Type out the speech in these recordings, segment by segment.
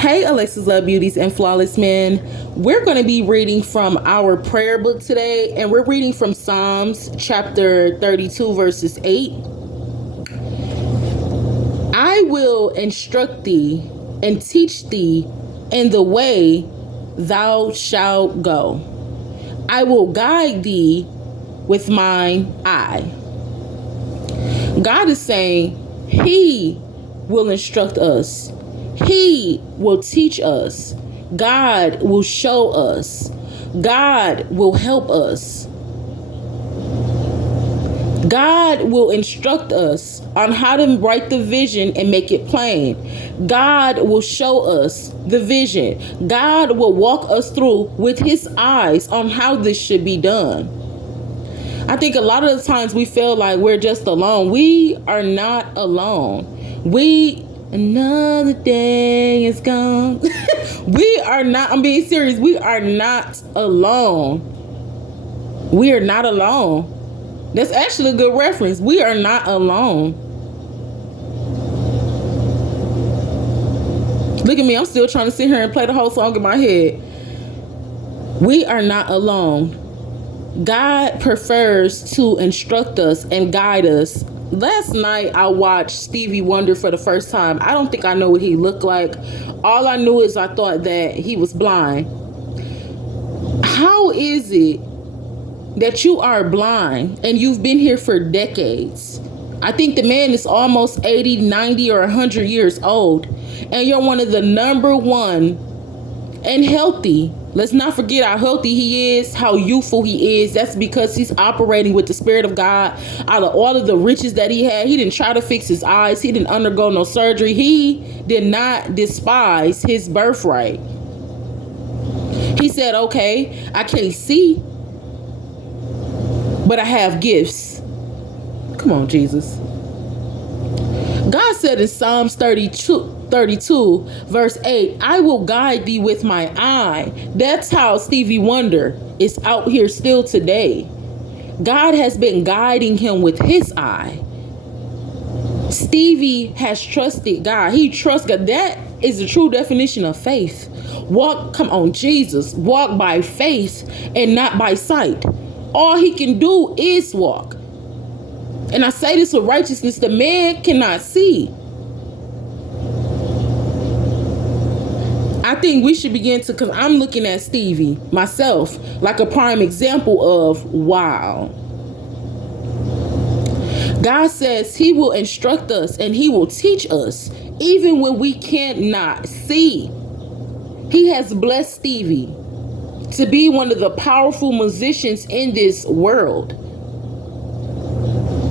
Hey, Alexa's Love Beauties and Flawless Men. We're going to be reading from our prayer book today, and we're reading from Psalms chapter 32, verses 8. I will instruct thee and teach thee in the way thou shalt go. I will guide thee with mine eye. God is saying He will instruct us. He will teach us. God will show us. God will help us. God will instruct us on how to write the vision and make it plain. God will show us the vision. God will walk us through with His eyes on how this should be done. I think a lot of the times we feel like we're just alone. We are not alone. Another day is gone. We are not, I'm being serious. We are not alone. We are not alone. That's actually a good reference. We are not alone. Look at me. I'm still trying to sit here and play the whole song in my head. We are not alone. God prefers to instruct us and guide us. Last night, I watched Stevie Wonder for the first time. I don't think I know what he looked like. All I knew is I thought that he was blind. How is it that you are blind and you've been here for decades? I think the man is almost 80, 90, or 100 years old. And you're one of the number one and healthy. Let's not forget how healthy he is, how youthful he is. That's because he's operating with the Spirit of God. Out of all of the riches that he had, he didn't try to fix his eyes. He didn't undergo no surgery. He did not despise his birthright. He said, okay, I can't see, but I have gifts. Come on, Jesus. God said in Psalms 32, verse 8, I will guide thee with my eye. That's how Stevie Wonder is out here still today. God has been guiding him with His eye. Stevie has trusted God. He trusts God. That is the true definition of faith. Come on, Jesus. Walk by faith and not by sight. All he can do is walk. And I say this with righteousness. The man cannot see. I think we should begin to, because I'm looking at Stevie myself like a prime example of wow. God says He will instruct us and He will teach us even when we cannot see. He has blessed Stevie to be one of the powerful musicians in this world.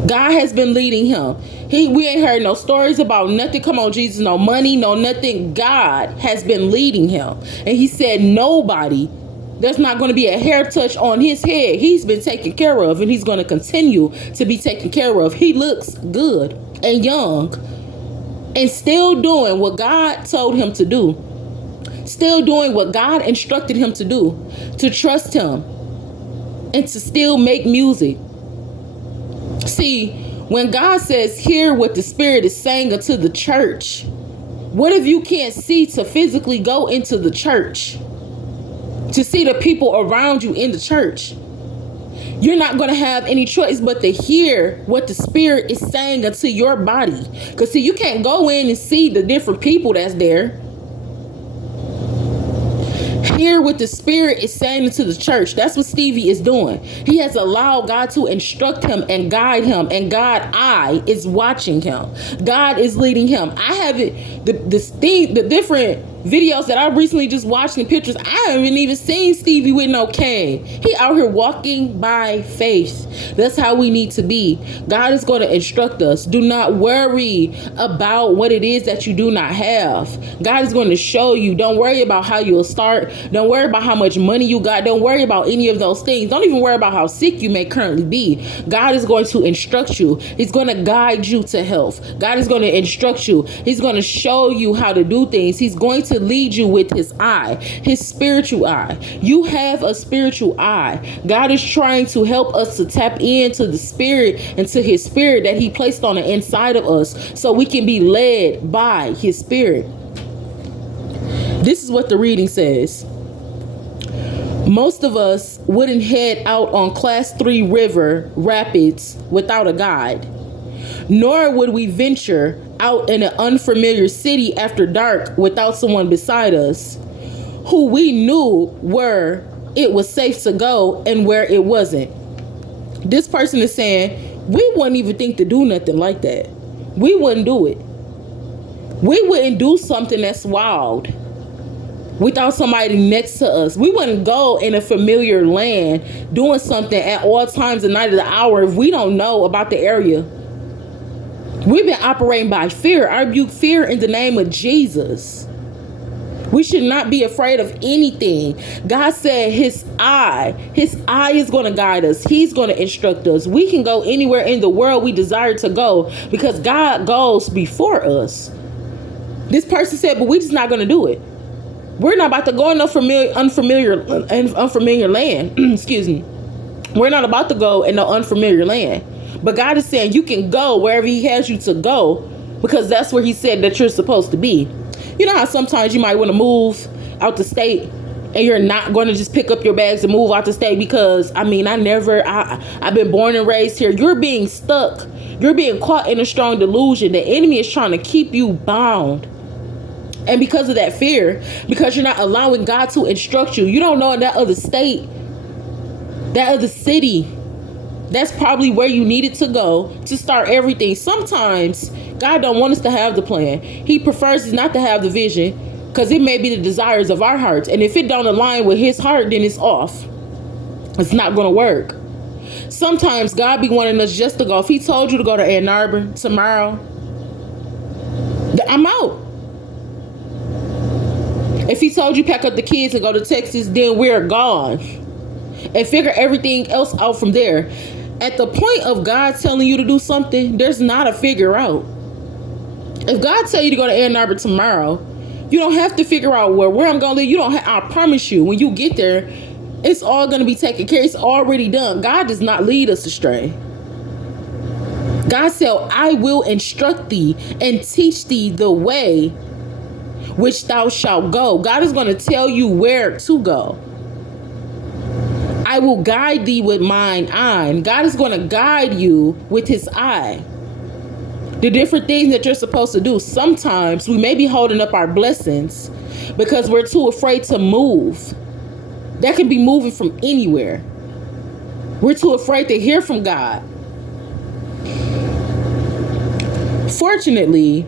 God has been leading him. We ain't heard no stories about nothing. Come on, Jesus, no money, no nothing. God has been leading him. And He said there's not going to be a hair touch on his head. He's been taken care of, and He's going to continue to be taken care of. He looks good and young and still doing what God told him to do. Still doing what God instructed him to do, to trust Him and to still make music. See, when God says, hear what the Spirit is saying unto the church, what if you can't see to physically go into the church, to see the people around you in the church? You're not going to have any choice but to hear what the Spirit is saying unto your body. Because see, you can't go in and see the different people that's there. Hear what the Spirit is saying to the church. That's what Stevie is doing. He has allowed God to instruct him and guide him, and God is watching him. God is leading him. I haven't the different videos that I recently just watched in pictures. I haven't even seen Stevie with no cane. He out here walking by faith. That's how we need to be. God is going to instruct us. Do not worry about what it is that you do not have. God is going to show you. Don't worry about how you'll start. Don't worry about how much money you got. Don't worry about any of those things. Don't even worry about how sick you may currently be. God is going to instruct you. He's going to guide you to health. God is going to instruct you. He's going to show you how to do things. He's going to lead you with His eye, His spiritual eye. You have a spiritual eye. God is trying to help us to tap into the Spirit and to His Spirit that He placed on the inside of us so we can be led by His Spirit. This is what the reading says. Most of us wouldn't head out on Class 3 river rapids without a guide. Nor would we venture out in an unfamiliar city after dark without someone beside us who we knew where it was safe to go and where it wasn't. This person is saying, we wouldn't even think to do nothing like that. We wouldn't do it. We wouldn't do something that's wild without somebody next to us. We wouldn't go in a familiar land doing something at all times of night of the hour if we don't know about the area. We've been operating by fear. I rebuke fear in the name of Jesus. We should not be afraid of anything. God said his eye is going to guide us. He's going to instruct us. We can go anywhere in the world we desire to go because God goes before us. This person said, but we're just not going to do it. We're not about to go in no unfamiliar land. Excuse me. We're not about to go in no unfamiliar land. But God is saying you can go wherever he has you to go because that's where he said that you're supposed to be. You know how sometimes you might want to move out the state and you're not going to just pick up your bags and move out the state because, I've been born and raised here. You're being stuck. You're being caught in a strong delusion. The enemy is trying to keep you bound. And because of that fear, because you're not allowing God to instruct you, you don't know in that other state, that other city, that's probably where you needed to go to start everything. Sometimes God don't want us to have the plan. He prefers us not to have the vision because it may be the desires of our hearts. And if it don't align with his heart, then it's off. It's not going to work. Sometimes God be wanting us just to go. If he told you to go to Ann Arbor tomorrow, I'm out. If he told you pack up the kids and go to Texas, then we're gone. And figure everything else out from there. At the point of God telling you to do something, there's not a figure out. If God tell you to go to Ann Arbor tomorrow, you don't have to figure out where I'm going to live. You don't. I promise you, when you get there, it's all going to be taken care of. It's already done. God does not lead us astray. God said, I will instruct thee and teach thee the way which thou shalt go. God is going to tell you where to go. I will guide thee with mine eye. God is going to guide you with his eye. The different things that you're supposed to do. Sometimes we may be holding up our blessings because we're too afraid to move. That can be moving from anywhere. We're too afraid to hear from God. Fortunately,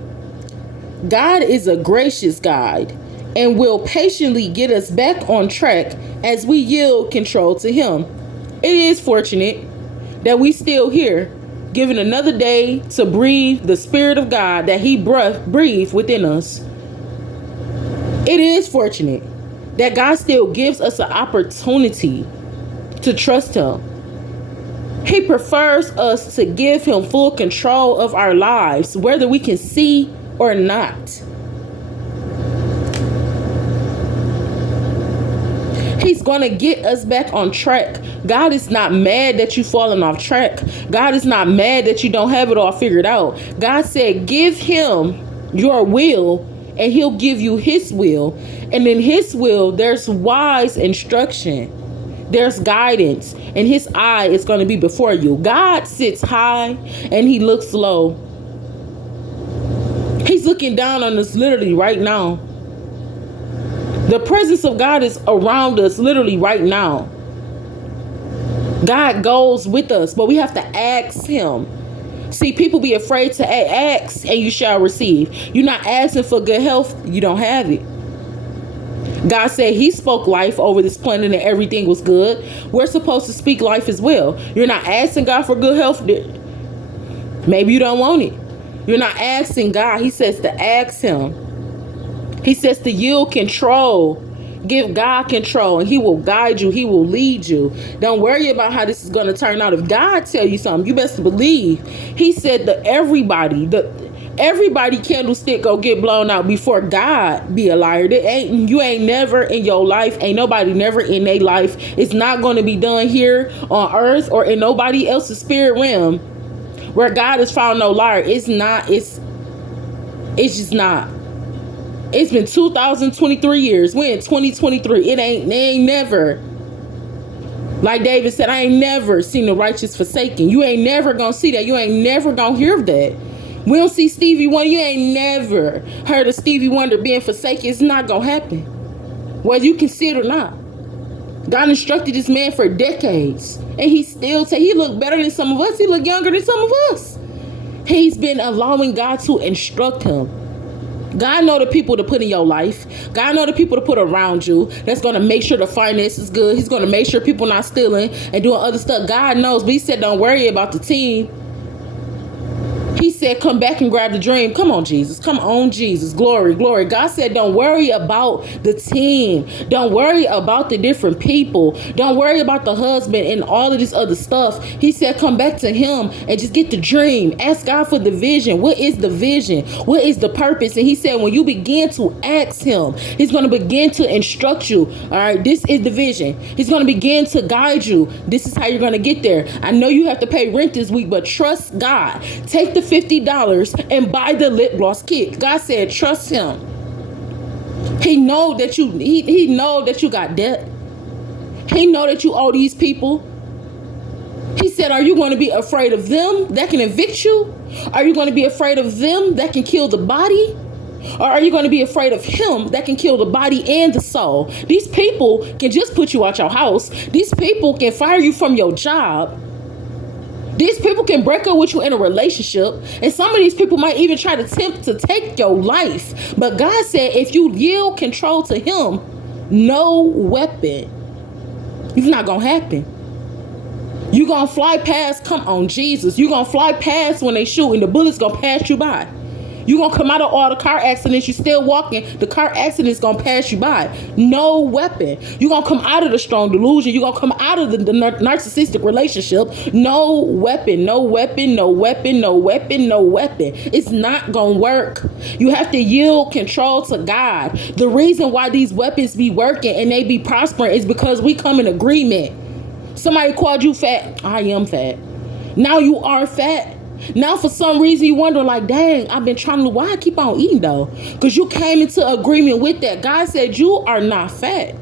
God is a gracious God and will patiently get us back on track as we yield control to him. It is fortunate that we still here, given another day to breathe the Spirit of God that he breathed within us. It is fortunate that God still gives us an opportunity to trust him. He prefers us to give him full control of our lives, whether we can see or not. He's going to get us back on track. God is not mad that you've fallen off track. God is not mad that you don't have it all figured out. God said, give him your will and he'll give you his will. And in his will, there's wise instruction. There's guidance. And his eye is going to be before you. God sits high and he looks low. He's looking down on us literally right now. The presence of God is around us literally right now. God goes with us, but we have to ask him. See, people be afraid to ask and you shall receive. You're not asking for good health, you don't have it. God said he spoke life over this planet and everything was good. We're supposed to speak life as well. You're not asking God for good health. Maybe you don't want it. You're not asking God. He says to ask him. He says to yield control. Give God control and he will guide you. He will lead you. Don't worry about how this is going to turn out. If God tell you something, you best believe. He said that everybody candlestick go get blown out before God be a liar. You ain't never in your life. Ain't nobody never in their life. It's not going to be done here on earth or in nobody else's spirit realm where God has found no liar. It's not. It's just not. It's been 2023 years. We're in 2023. They ain't never, like David said, I ain't never seen the righteous forsaken. You ain't never gonna see that. You ain't never gonna hear that. We don't see Stevie Wonder. You ain't never heard of Stevie Wonder being forsaken. It's not gonna happen, whether you can see it or not. God instructed this man for decades, and he still say he look better than some of us. He look younger than some of us. He's been allowing God to instruct him. God know the people to put in your life. God know the people to put around you that's going to make sure the finance is good. He's going to make sure people not stealing and doing other stuff. God knows, but he said don't worry about the team. He said, come back and grab the dream. Come on, Jesus. Come on, Jesus. Glory, glory. God said, don't worry about the team. Don't worry about the different people. Don't worry about the husband and all of this other stuff. He said, come back to him and just get the dream. Ask God for the vision. What is the vision? What is the purpose? And he said, when you begin to ask him, he's going to begin to instruct you. All right, this is the vision. He's going to begin to guide you. This is how you're going to get there. I know you have to pay rent this week, but trust God. Take the $50 and buy the lip gloss kit. God said, trust him. He know that he know that you got debt. He know that you owe these people. He said, are you going to be afraid of them that can evict you? Are you going to be afraid of them that can kill the body? Or are you going to be afraid of him that can kill the body and the soul? These people can just put you out your house. These people can fire you from your job. These people can break up with you in a relationship. And some of these people might even try to attempt to take your life. But God said, if you yield control to him, no weapon. It's not going to happen. You're going to fly past. Come on, Jesus. You're going to fly past when they shoot and the bullets going to pass you by. You're going to come out of all the car accidents. You're still walking. The car accident is going to pass you by. No weapon. You're going to come out of the strong delusion. You're going to come out of the narcissistic relationship. No weapon. No weapon. No weapon. No weapon. No weapon. It's not going to work. You have to yield control to God. The reason why these weapons be working and they be prospering is because we come in agreement. Somebody called you fat. I am fat. Now you are fat. Now for some reason you wonder like, dang, I've been trying to, why I keep on eating though? Because you came into agreement with that. God said you are not fat.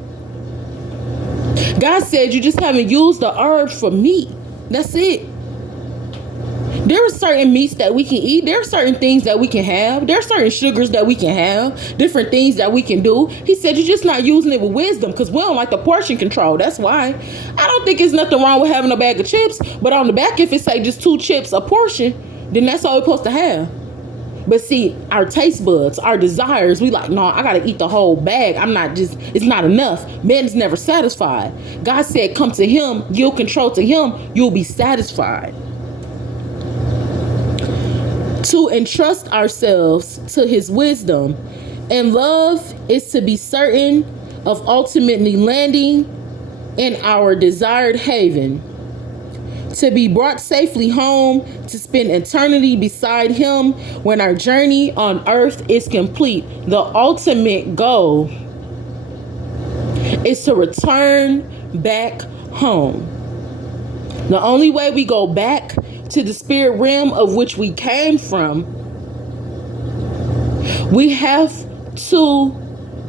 God said you just haven't used the urge for meat. That's it. There are certain meats that we can eat. There are certain things that we can have. There are certain sugars that we can have. Different things that we can do. He said you're just not using it with wisdom because we don't like the portion control. That's why. I don't think there's nothing wrong with having a bag of chips. But on the back, if it say just 2 chips a portion, then that's all we're supposed to have. But see, our taste buds, our desires, we like, no, I got to eat the whole bag. It's not enough. Man is never satisfied. God said, come to him, yield control to him, you'll be satisfied. To entrust ourselves to his wisdom and love is to be certain of ultimately landing in our desired haven, to be brought safely home, to spend eternity beside him when our journey on earth is complete. The ultimate goal is to return back home. The only way we go back to the spirit realm of which we came from, we have to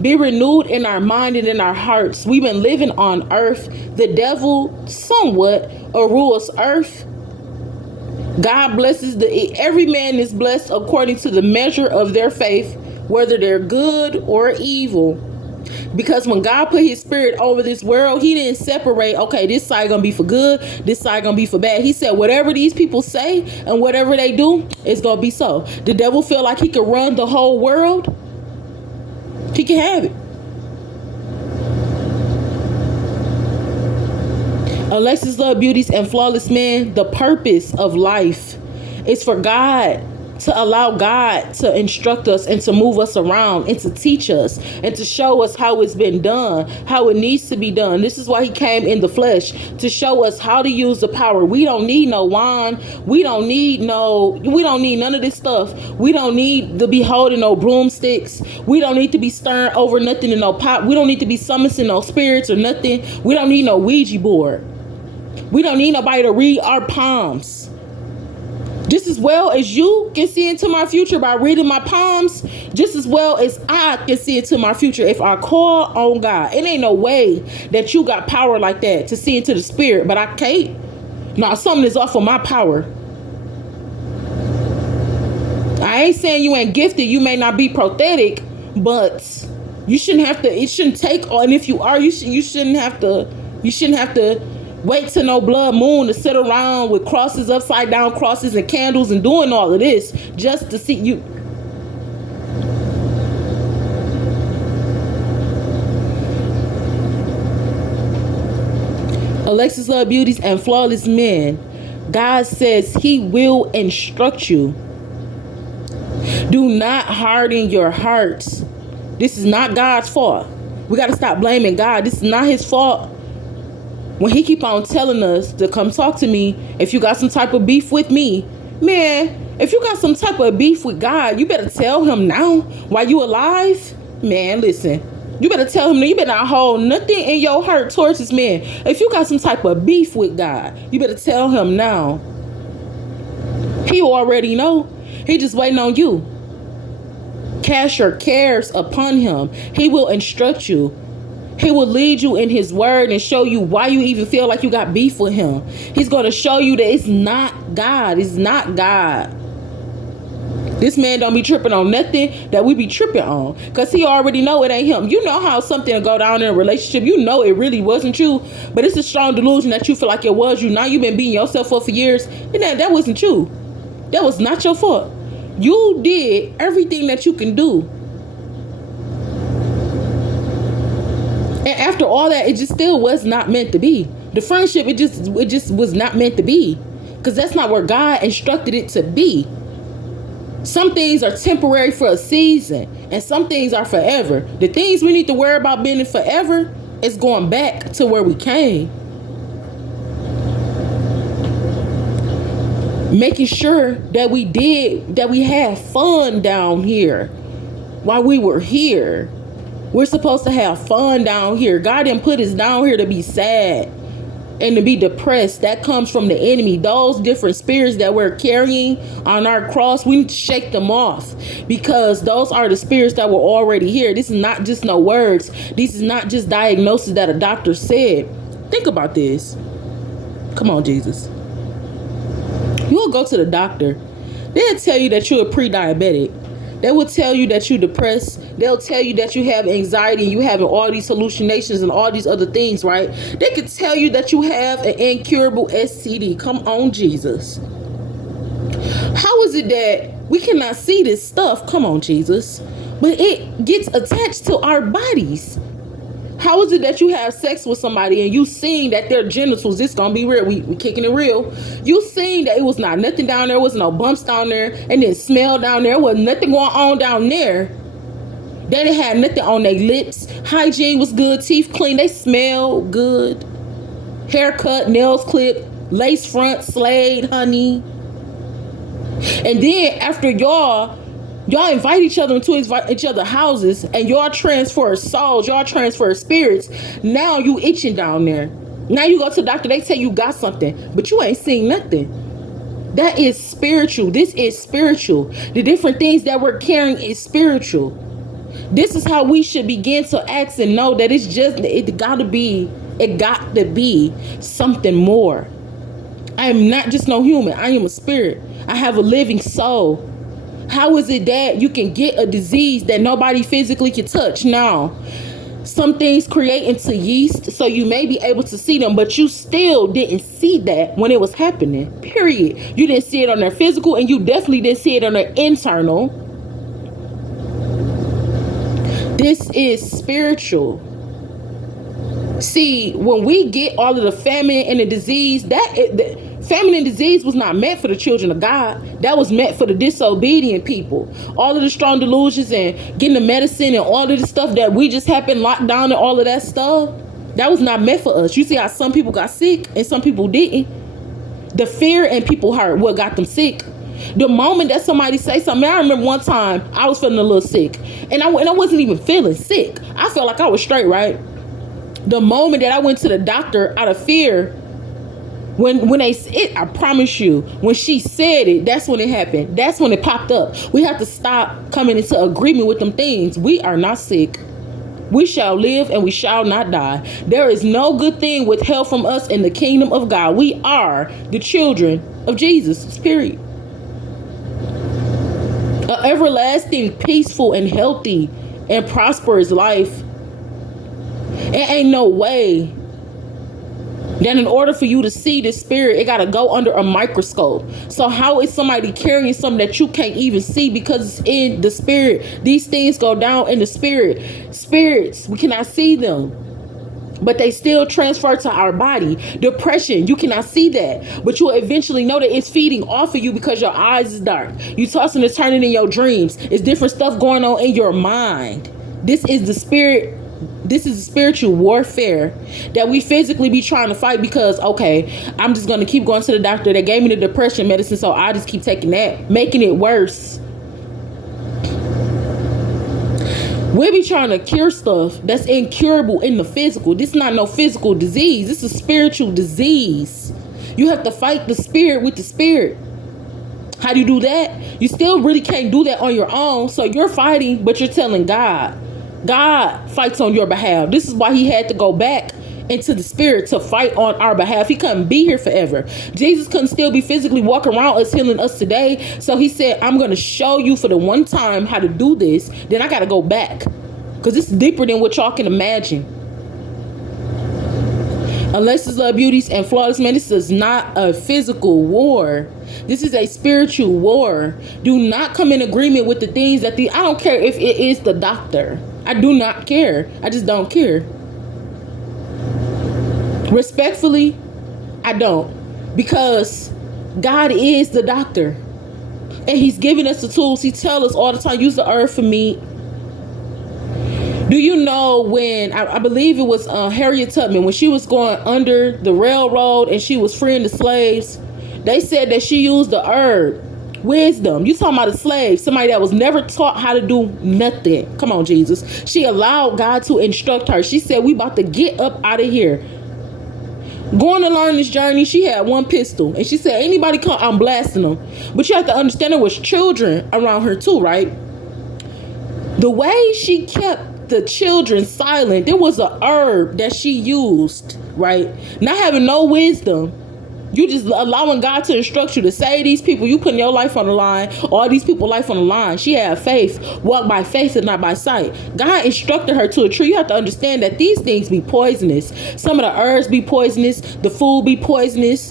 be renewed in our mind and in our hearts. We've been living on earth. The devil somewhat rules earth. God blesses every man is blessed according to the measure of their faith, whether they're good or evil. Because when God put his spirit over this world, he didn't separate, okay, this side gonna be for good, this side gonna be for bad. He said whatever these people say and whatever they do, it's gonna be so. The devil feel like he could run the whole world. He can have it. Alexis Love Beauties and Flawless Men, the purpose of life is for God to allow God to instruct us and to move us around and to teach us and to show us how it's been done, how it needs to be done. This is why he came in the flesh, to show us how to use the power. We don't need no wine. We don't need none of this stuff. We don't need to be holding no broomsticks. We don't need to be stirring over nothing in no pot. We don't need to be summoning no spirits or nothing. We don't need no Ouija board. We don't need nobody to read our palms. Just as well as you can see into my future by reading my palms, just as well as I can see into my future if I call on God. It ain't no way that you got power like that to see into the spirit, but I can't. No, something is off of my power. I ain't saying you ain't gifted. You may not be prophetic, but you shouldn't have to. It shouldn't take. And if you are, you shouldn't have to. You shouldn't have to wait till no blood moon to sit around with crosses, upside down crosses, and candles and doing all of this just to see you. Alexis Love Beauties and Flawless Men. God says He will instruct you. Do not harden your hearts. This is not God's fault. We got to stop blaming God. This is not His fault. When He keep on telling us to come talk to me, if you got some type of beef with me, man, if you got some type of beef with God, you better tell Him now while you alive. Man, listen, you better tell Him now. You better not hold nothing in your heart towards this man. If you got some type of beef with God, you better tell Him now. He already know. He just waiting on you. Cast your cares upon Him. He will instruct you. He will lead you in His word and show you why you even feel like you got beef with Him. He's going to show you that it's not God. It's not God. This man don't be tripping on nothing that we be tripping on, because he already know it ain't him. You know how something will go down in a relationship. You know it really wasn't you, but it's a strong delusion that you feel like it was you. Now you've been beating yourself up for years, and that wasn't you. That was not your fault. You did everything that you can do. And after all that, it just still was not meant to be. The friendship, it just was not meant to be. Because that's not where God instructed it to be. Some things are temporary for a season, and some things are forever. The things we need to worry about being forever is going back to where we came. Making sure that we had fun down here while we were here. We're supposed to have fun down here. God didn't put us down here to be sad and to be depressed. That comes from the enemy. Those different spirits that we're carrying on our cross, we need to shake them off, because those are the spirits that were already here. This is not just no words. This is not just diagnosis that a doctor said. Think about this. Come on, Jesus. You'll go to the doctor. They'll tell you that you're a pre-diabetic. They will tell you that you're depressed. They'll tell you that you have anxiety and you having all these hallucinations and all these other things, right? They could tell you that you have an incurable STD. Come on, Jesus. How is it that we cannot see this stuff? Come on, Jesus. But it gets attached to our bodies. How is it that you have sex with somebody and you seeing that their genitals, this gonna be real, we kicking it real. You seeing that it was not nothing down there, was no bumps down there, and then smell down there, was nothing going on down there. They didn't have nothing on their lips. Hygiene was good, teeth clean, they smell good. Haircut, nails clipped, lace front, slayed, honey. And then after y'all invite each other into each other's houses, and y'all transfer souls, y'all transfer spirits. Now you itching down there. Now you go to the doctor, they tell you got something, but you ain't seen nothing. That is spiritual. This is spiritual. The different things that we're carrying is spiritual. This is how we should begin to act and know that it got to be something more. I am not just no human. I am a spirit. I have a living soul. How is it that you can get a disease that nobody physically can touch? Now, some things create into yeast, so you may be able to see them, but you still didn't see that when it was happening, period. You didn't see it on their physical, and you definitely didn't see it on their internal. This is spiritual. See, when we get all of the famine and the disease, famine and disease was not meant for the children of God. That was meant for the disobedient people. All of the strong delusions and getting the medicine and all of the stuff that we just happened locked down and all of that stuff, that was not meant for us. You see how some people got sick and some people didn't. The fear in people's heart what got them sick. The moment that somebody say something, I remember one time I was feeling a little sick, and I wasn't even feeling sick. I felt like I was straight, right? The moment that I went to the doctor out of fear, I promise you, when she said it, that's when it happened. That's when it popped up. We have to stop coming into agreement with them things. We are not sick. We shall live and we shall not die. There is no good thing withheld from us in the kingdom of God. We are the children of Jesus, period. An everlasting, peaceful, and healthy and prosperous life. It ain't no way that in order for you to see the spirit, it got to go under a microscope. So how is somebody carrying something that you can't even see because it's in the spirit? These things go down in the spirit. Spirits, we cannot see them, but they still transfer to our body. Depression, you cannot see that, but you will eventually know that it's feeding off of you because your eyes is dark. You tossing and turning in your dreams. It's different stuff going on in your mind. This is the spirit. This is spiritual warfare that we physically be trying to fight because, okay, I'm just going to keep going to the doctor. They gave me the depression medicine, so I just keep taking that, making it worse. We be trying to cure stuff that's incurable in the physical. This is not no physical disease. This is a spiritual disease. You have to fight the spirit with the spirit. How do you do that? You still really can't do that on your own. So you're fighting, but you're telling God. God fights on your behalf. This is why he had to go back into the spirit to fight on our behalf. He couldn't be here forever. Jesus couldn't still be physically walking around us, healing us today. So he said, I'm going to show you for the one time how to do this. Then I got to go back because it's deeper than what y'all can imagine. Unless it's love, beauties, and flawless, man, this is not a physical war. This is a spiritual war. Do not come in agreement with the things that I don't care if it is the doctor. I do not care. I just don't care. Respectfully, I don't. Because God is the doctor. And he's giving us the tools. He tells us all the time, use the herb for me. Do you know when, I believe it was Harriet Tubman, when she was going under the railroad and she was freeing the slaves, they said that she used the herb wisdom. You talking about a slave, somebody that was never taught how to do nothing. Come on, Jesus. She allowed God to instruct her. She said, we about to get up out of here. Going to learn this journey, she had one pistol. And she said, anybody come, I'm blasting them. But you have to understand there was children around her too, right? The way she kept the children silent, there was a herb that she used, right? Not having no wisdom. You just allowing God to instruct you to say these people, you putting your life on the line, all these people's life on the line. She had faith, walk by faith and not by sight. God instructed her to a tree. You have to understand that these things be poisonous. Some of the herbs be poisonous, the food be poisonous.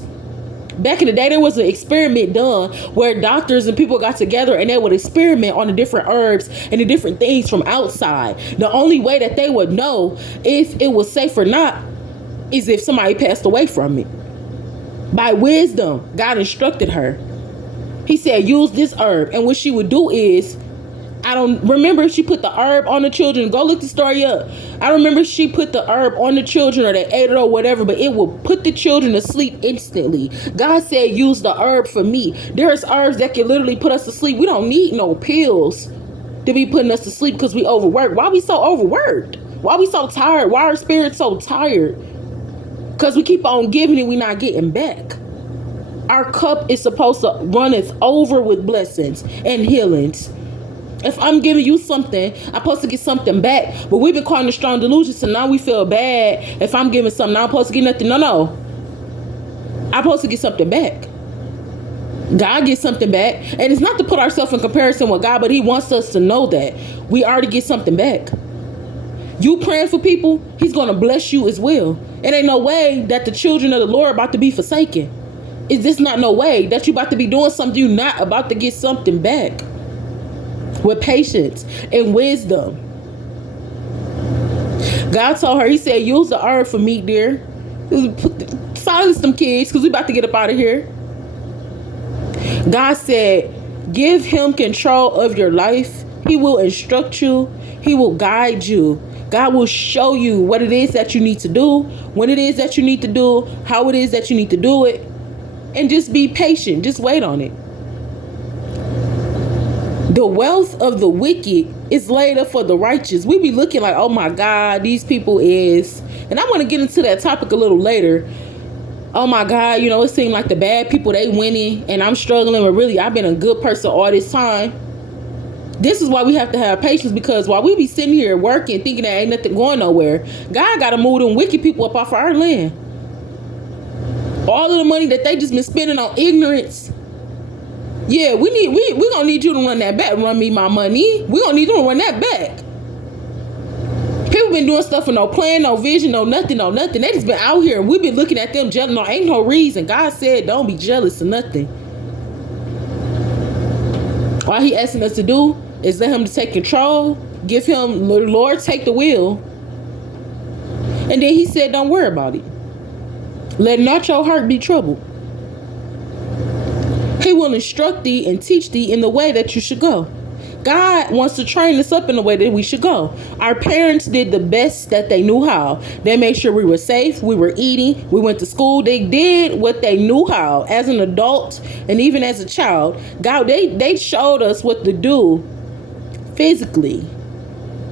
Back in the day, there was an experiment done where doctors and people got together and they would experiment on the different herbs and the different things from outside. The only way that they would know if it was safe or not is if somebody passed away from it. By wisdom, God instructed her. He said, use this herb. And what she would do is, I don't remember if she put the herb on the children. Go look the story up. I remember she put the herb on the children or they ate it or whatever, but it will put the children to sleep instantly. God said, use the herb for me. There's herbs that can literally put us to sleep. We don't need no pills to be putting us to sleep because we overworked. Why we so overworked? Why we so tired? Why our spirits so tired? Because we keep on giving and we're not getting back. Our cup is supposed to runneth over with blessings and healings. If I'm giving you something, I'm supposed to get something back. But we've been calling it strong delusion, so now we feel bad. If I'm giving something, I'm supposed to get nothing. No. I'm supposed to get something back. God gets something back. And it's not to put ourselves in comparison with God, but he wants us to know that we already get something back. You praying for people, he's going to bless you as well. It ain't no way that the children of the Lord are about to be forsaken. It's just not no way that you about to be doing something you're not about to get something back. With patience and wisdom. God told her, he said, use the herb for me, dear. Silence them kids because we about to get up out of here. God said, give him control of your life. He will instruct you. He will guide you. God will show you what it is that you need to do, when it is that you need to do, how it is that you need to do it. And just be patient. Just wait on it. The wealth of the wicked is laid up for the righteous. We be looking like, oh my God, these people is. And I want to get into that topic a little later. oh my God, you know, it seemed like the bad people, they winning and I'm struggling, but really I've been a good person all this time. This is why we have to have patience, because while we be sitting here working, thinking that ain't nothing going nowhere, God got to move them wicked people up off of our land. All of the money that they just been spending on ignorance. Yeah, we gonna need you to run that back. Run me my money. We gonna need you to run that back. People been doing stuff for no plan, no vision, no nothing. They just been out here and we been looking at them jealous. No, ain't no reason. God said don't be jealous of nothing. All he asking us to do is let him to take control. Give him, Lord, take the wheel. And then he said, don't worry about it. Let not your heart be troubled. He will instruct thee and teach thee in the way that you should go. God wants to train us up in the way that we should go. Our parents did the best that they knew how. They made sure we were safe, we were eating, we went to school. They did what they knew how. As an adult and even as a child, God, they showed us what to do physically.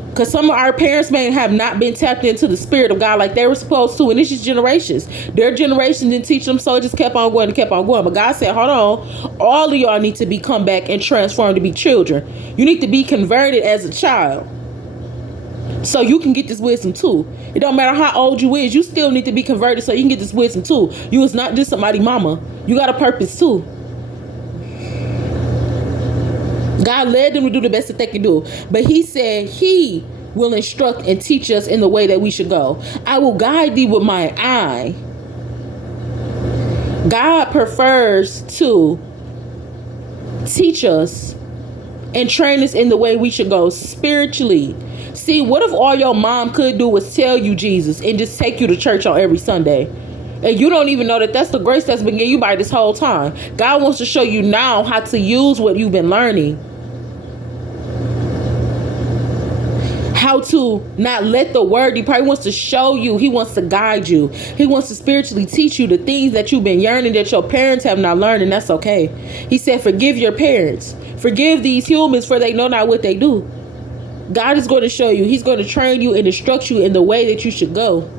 Because some of our parents may have not been tapped into the spirit of God like they were supposed to. And it's just generations. Their generation didn't teach them, so it just kept on going and kept on going. But God said, hold on. All of y'all need to be come back and transformed to be children. You need to be converted as a child, so you can get this wisdom too. It don't matter how old you is. You still need to be converted so you can get this wisdom too. You is not just somebody's mama. You got a purpose too. God led them to do the best that they could do. But he said he will instruct and teach us in the way that we should go. I will guide thee with my eye. God prefers to teach us and train us in the way we should go spiritually. See, what if all your mom could do was tell you Jesus and just take you to church on every Sunday? And you don't even know that that's the grace that's been given you by this whole time. God wants to show you now how to use what you've been learning. How to not let the word depart. He wants to show you. He wants to guide you. He wants to spiritually teach you the things that you've been yearning that your parents have not learned, and that's okay. He said, forgive your parents. Forgive these humans, for they know not what they do. God is going to show you. He's going to train you and instruct you in the way that you should go.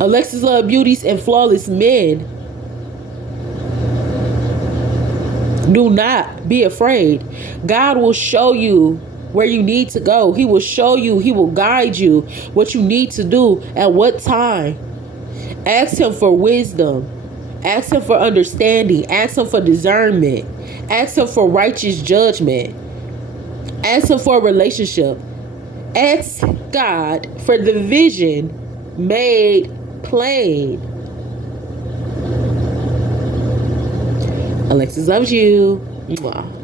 Alexis Love Beauties and Flawless Men. Do not be afraid. God will show you where you need to go. He will show you. He will guide you what you need to do at what time. Ask him for wisdom. Ask him for understanding. Ask him for discernment. Ask him for righteous judgment. Ask him for a relationship. Ask God for the vision made plain. Alexis loves you. Mwah.